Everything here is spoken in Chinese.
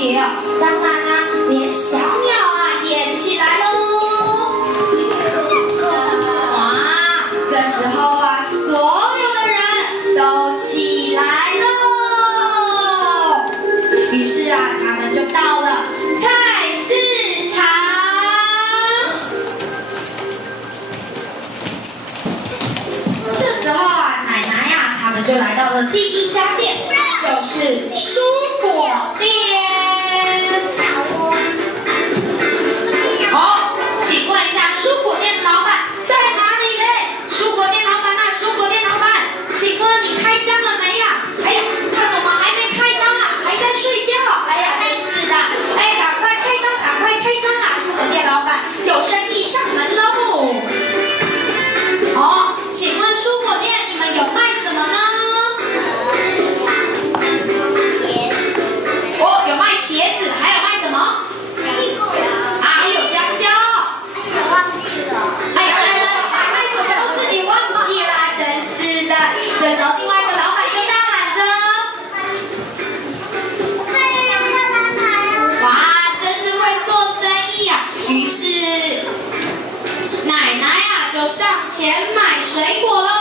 蝶哦，当然啊，连小鸟啊也起来喽。哇，这时候啊，所有的人都起来喽。于是啊，他们就到了菜市场。这时候啊，奶奶呀，他们就来到了第一家店，就是蔬果店。好，请问一下，蔬果店的老板在哪里嘞？蔬果店老板啊，蔬果店老板，请问你开张了没呀？哎呀，他怎么还没开张啊？还在睡觉？哎呀，真是的！哎，赶快开张，赶快开张啊！蔬果店老板有生意上门喽。哦，请问蔬果店你们有卖什么呢？哦，有卖茄子，还有卖什么？啊，还有香蕉。哎呀，还卖什么都自己忘记啦，真是的。这时候另外一个老板就大喊着：“哇，真是会做生意啊！”于是奶奶啊就上前买水果喽。